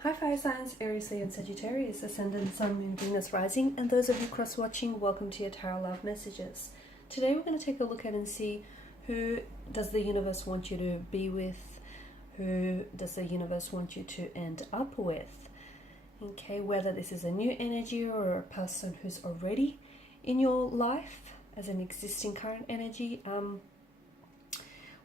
Hi fire signs, Aries, Leo and Sagittarius, Ascendant, Sun, Moon, Venus, Rising, and those of you cross-watching, welcome to your Tarot Love Messages. Today we're going to take a look at and see who does the universe want you to be with, who does the universe want you to end up with. Okay, whether this is a new energy or a person who's already in your life as an existing current energy.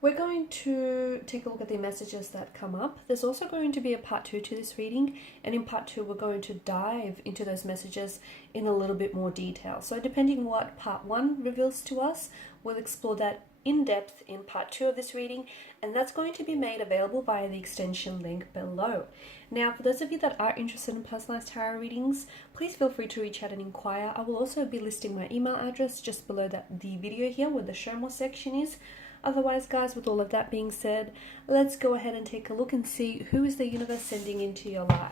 We're going to take a look at the messages that come up. There's also going to be a part 2 to this reading, and in part 2 we're going to dive into those messages in a little bit more detail. So depending what part 1 reveals to us, we'll explore that in depth in part 2 of this reading, and that's going to be made available via the extension link below. Now, for those of you that are interested in personalized tarot readings, please feel free to reach out and inquire. I will also be listing my email address just below the video here where the show more section is. Otherwise, guys, with all of that being said, let's go ahead and take a look and see who is the universe sending into your life.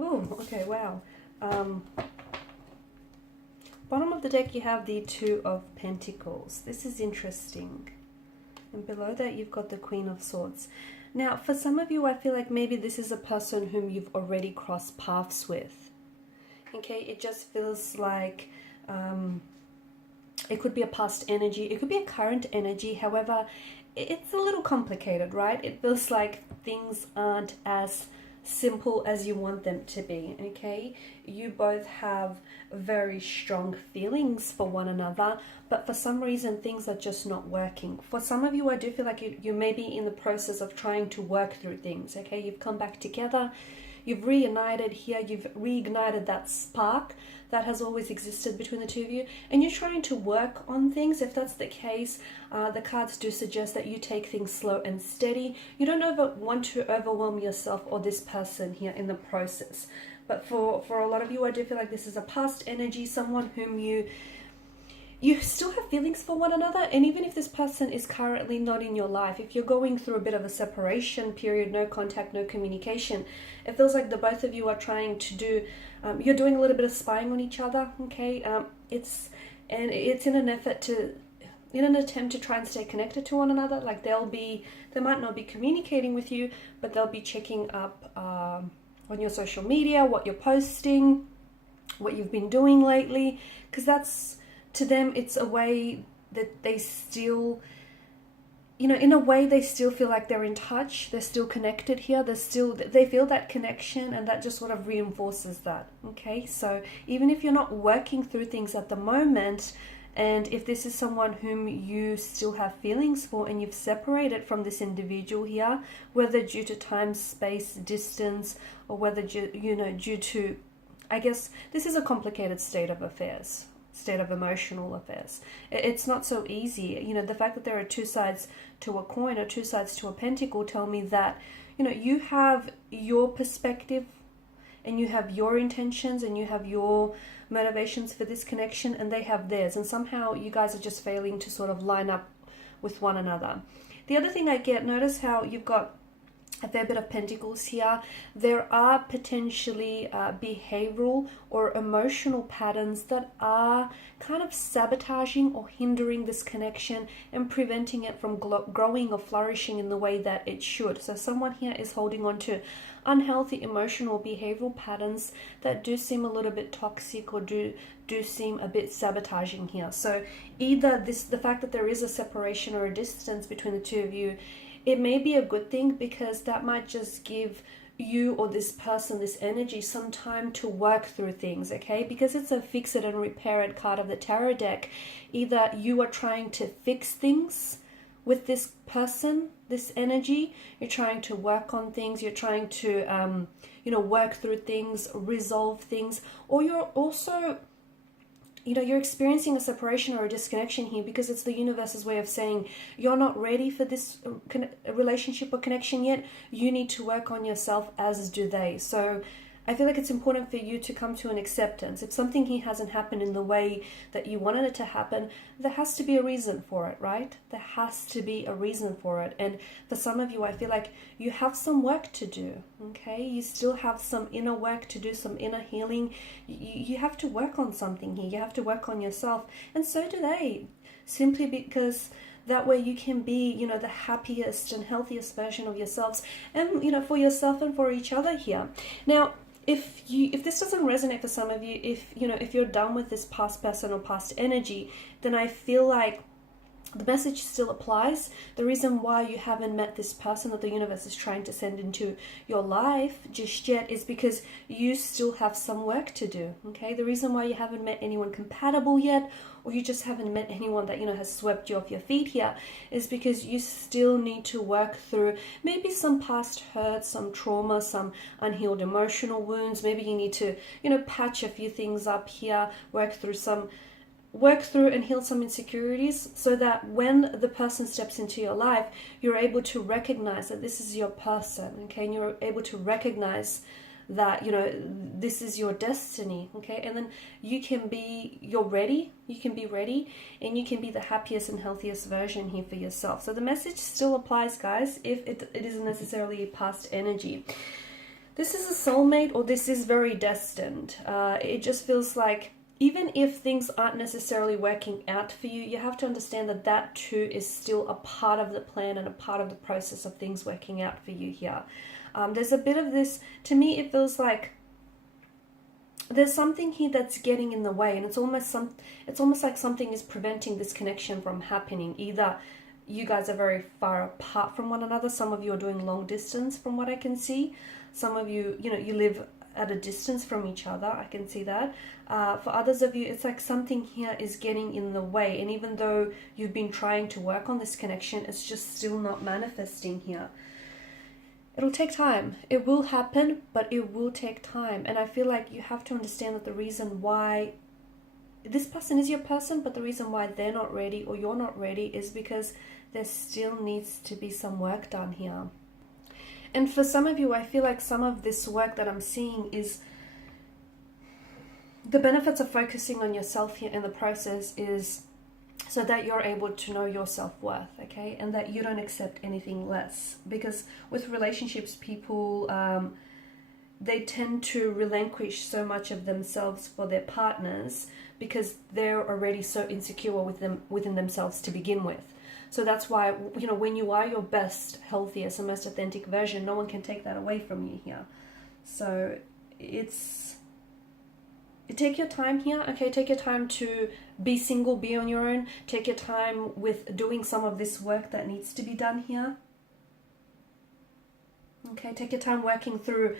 Oh, okay, wow. Bottom of the deck you have the Two of Pentacles. This is interesting. And below that you've got the Queen of Swords. Now, for some of you, I feel like maybe this is a person whom you've already crossed paths with. Okay, it just feels like it could be a past energy. It could be a current energy. However, it's a little complicated, right? It feels like things aren't as simple as you want them to be. Okay, you both have very strong feelings for one another, but for some reason things are just not working. For some of you, I do feel like you may be in the process of trying to work through things. Okay, you've come back together, you've reunited here, you've reignited that spark that has always existed between the two of you, and you're trying to work on things. If that's the case, the cards do suggest that you take things slow and steady. You don't want to overwhelm yourself or this person here in the process. But for a lot of you, I do feel like this is a past energy, someone whom you still have feelings for one another. And even if this person is currently not in your life, if you're going through a bit of a separation period, no contact, no communication, it feels like the both of you are trying to do, you're doing a little bit of spying on each other. Okay, it's in an attempt to try and stay connected to one another. Like they might not be communicating with you, but they'll be checking up on your social media, what you're posting, what you've been doing lately, because that's, to them, it's a way that they still, in a way they still feel like they're in touch, they're still connected here, they feel that connection, and that just sort of reinforces that. Okay, so even if you're not working through things at the moment, and if this is someone whom you still have feelings for and you've separated from this individual here, whether due to time, space, distance, or whether due to, I guess this is a complicated state of affairs, state of emotional affairs. It's not so easy. The fact that there are two sides to a coin or two sides to a pentacle tell me that, you have your perspective and you have your intentions and you have your motivations for this connection, and they have theirs, and somehow you guys are just failing to sort of line up with one another. The other thing I get, notice how you've got a fair bit of pentacles here. There are potentially behavioral or emotional patterns that are kind of sabotaging or hindering this connection and preventing it from growing or flourishing in the way that it should. So someone here is holding on to unhealthy emotional behavioral patterns that do seem a little bit toxic or do seem a bit sabotaging here. So either the fact that there is a separation or a distance between the two of you, it may be a good thing, because that might just give you or this person, this energy, some time to work through things. Okay, because it's a fix it and repair it card of the tarot deck. Either you are trying to fix things with this person, this energy, you're trying to work on things, you're trying to work through things, resolve things, or you're also, you're experiencing a separation or a disconnection here because it's the universe's way of saying you're not ready for this relationship or connection yet. You need to work on yourself, as do they. So I feel like it's important for you to come to an acceptance. If something here hasn't happened in the way that you wanted it to happen, there has to be a reason for it, right? There has to be a reason for it. And for some of you, I feel like you have some work to do, okay? You still have some inner work to do, some inner healing. You have to work on something here. You have to work on yourself. And so do they, simply because that way you can be, the happiest and healthiest version of yourselves and, for yourself and for each other here. Now, if this doesn't resonate for some of you, if you're done with this past person or past energy, then I feel like the message still applies. The reason why you haven't met this person that the universe is trying to send into your life just yet is because you still have some work to do, okay? The reason why you haven't met anyone compatible yet, or you just haven't met anyone that, has swept you off your feet here, is because you still need to work through maybe some past hurt, some trauma, some unhealed emotional wounds. Maybe you need to, patch a few things up here, work through and heal some insecurities, so that when the person steps into your life, you're able to recognize that this is your person, okay? And you're able to recognize that, this is your destiny, okay? And then you're ready, you can be ready, and you can be the happiest and healthiest version here for yourself. So the message still applies, guys, if it isn't necessarily past energy. This is a soulmate, or this is very destined. It just feels like, even if things aren't necessarily working out for you, you have to understand that that too is still a part of the plan and a part of the process of things working out for you here. There's a bit of this, to me it feels like there's something here that's getting in the way, and it's almost like something is preventing this connection from happening. Either you guys are very far apart from one another. Some of you are doing long distance from what I can see. Some of you, you live at a distance from each other. I can see that. For others of you, it's like something here is getting in the way. And even though you've been trying to work on this connection, it's just still not manifesting here. It'll take time. It will happen, but it will take time. And I feel like you have to understand that the reason why this person is your person, but the reason why they're not ready or you're not ready is because there still needs to be some work done here. And for some of you, I feel like some of this work that I'm seeing is the benefits of focusing on yourself here in the process is so that you're able to know your self-worth, okay? And that you don't accept anything less. Because with relationships, people, they tend to relinquish so much of themselves for their partners because they're already so insecure within themselves to begin with. So that's why, when you are your best, healthiest, and most authentic version, no one can take that away from you here. So take your time here, okay? Take your time to be single, be on your own. Take your time with doing some of this work that needs to be done here. Okay, take your time working through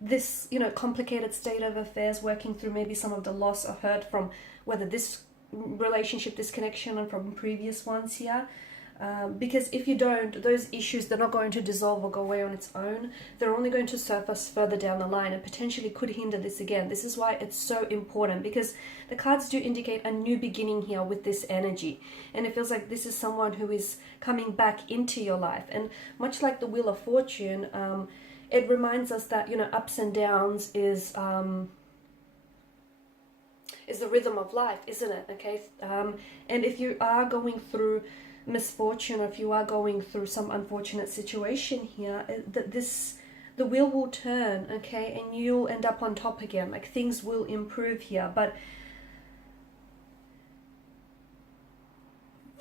this, complicated state of affairs, working through maybe some of the loss or hurt from whether this relationship, this connection, and from previous ones here. Because if you don't, those issues, they're not going to dissolve or go away on its own. They're only going to surface further down the line and potentially could hinder this again. This is why it's so important, because the cards do indicate a new beginning here with this energy. And it feels like this is someone who is coming back into your life. And much like the Wheel of Fortune, it reminds us that, ups and downs is the rhythm of life, isn't it? Okay. And if you are going through misfortune, or if you are going through some unfortunate situation here, the wheel will turn, okay, and you'll end up on top again. Like, things will improve here. But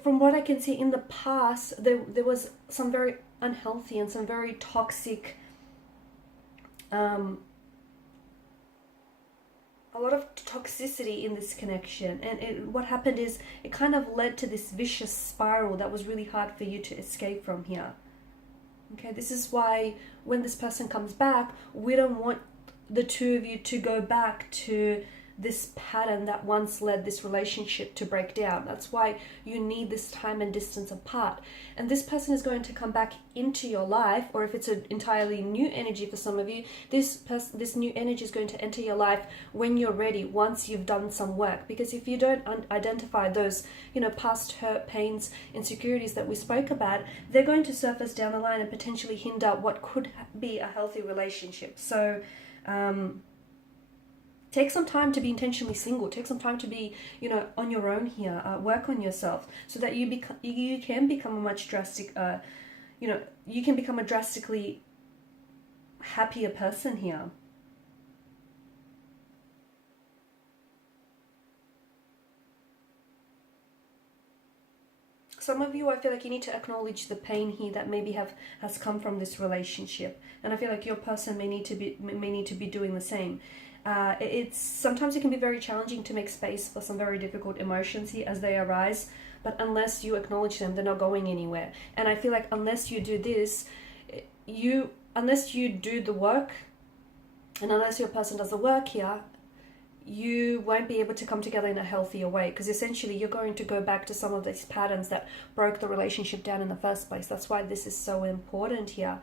from what I can see in the past, there was some very unhealthy and some very toxic a lot of toxicity in this connection, and what happened is it kind of led to this vicious spiral that was really hard for you to escape from here. Okay, this is why when this person comes back, we don't want the two of you to go back to this pattern that once led this relationship to break down. That's why you need this time and distance apart. And this person is going to come back into your life, or if it's an entirely new energy for some of you, this new energy is going to enter your life when you're ready, once you've done some work. Because if you don't identify those, past hurt, pains, insecurities that we spoke about, they're going to surface down the line and potentially hinder what could be a healthy relationship. So take some time to be intentionally single. Take some time to be, on your own here. Work on yourself so that you can become a much you can become a drastically happier person here. Some of you, I feel like you need to acknowledge the pain here that maybe has come from this relationship, and I feel like your person may need to be doing the same. Sometimes it can be very challenging to make space for some very difficult emotions here as they arise, but unless you acknowledge them, they're not going anywhere. And I feel like unless you do this, unless you do the work, and unless your person does the work here, you won't be able to come together in a healthier way, because essentially you're going to go back to some of these patterns that broke the relationship down in the first place. That's why this is so important here.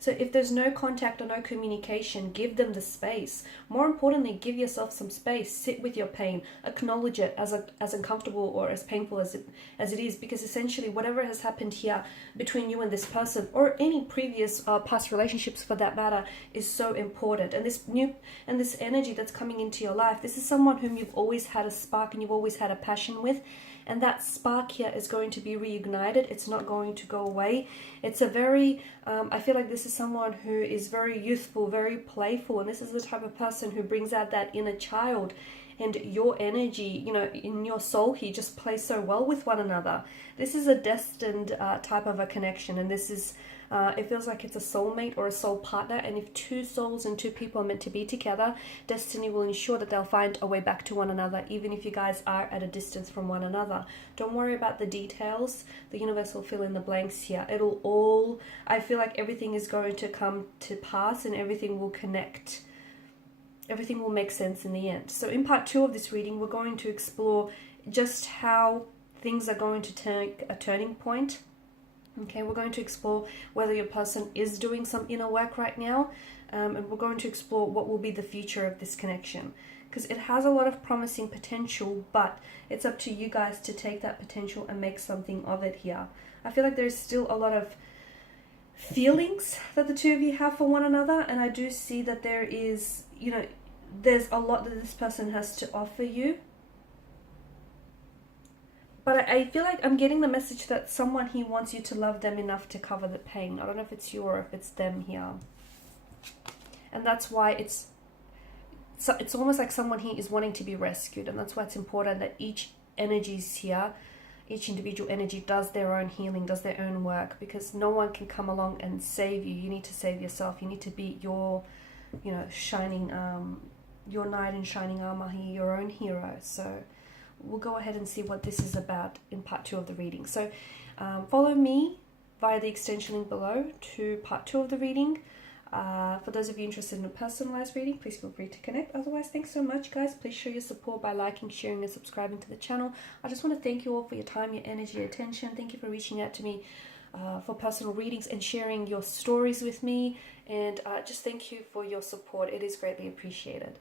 So if there's no contact or no communication, give them the space. More importantly, give yourself some space. Sit with your pain. Acknowledge it as uncomfortable or as painful as it is, because essentially whatever has happened here between you and this person, or any previous past relationships for that matter, is so important. And this energy that's coming into your life, this is someone whom you've always had a spark and you've always had a passion with. And that spark here is going to be reignited. It's not going to go away. It's a very, I feel like this is someone who is very youthful, very playful. And this is the type of person who brings out that inner child. And your energy, in your soul here, just plays so well with one another. This is a destined type of a connection. And this is, it feels like it's a soulmate or a soul partner. And if two souls and two people are meant to be together, destiny will ensure that they'll find a way back to one another, even if you guys are at a distance from one another. Don't worry about the details. The universe will fill in the blanks here. I feel like everything is going to come to pass and everything will connect. Everything will make sense in the end. So in part 2 of this reading, we're going to explore just how things are going to take a turning point. Okay, we're going to explore whether your person is doing some inner work right now, and we're going to explore what will be the future of this connection, because it has a lot of promising potential, but it's up to you guys to take that potential and make something of it here. I feel like there's still a lot of feelings that the two of you have for one another, and I do see that there is, there's a lot that this person has to offer you. But I feel like I'm getting the message that someone here wants you to love them enough to cover the pain. I don't know if it's you or if it's them here. And that's why it's almost like someone here is wanting to be rescued. And that's why it's important that each energy is here. Each individual energy does their own healing, does their own work, because no one can come along and save you. You need to save yourself. You need to be your, shining, your knight in shining armor here, your own hero. So we'll go ahead and see what this is about in part 2 of the reading. So follow me via the extension link below to part 2 of the reading. For those of you interested in a personalized reading, please feel free to connect. Otherwise, thanks so much, guys. Please show your support by liking, sharing, and subscribing to the channel. I just want to thank you all for your time, your energy, your attention. Thank you for reaching out to me for personal readings and sharing your stories with me. And just thank you for your support. It is greatly appreciated.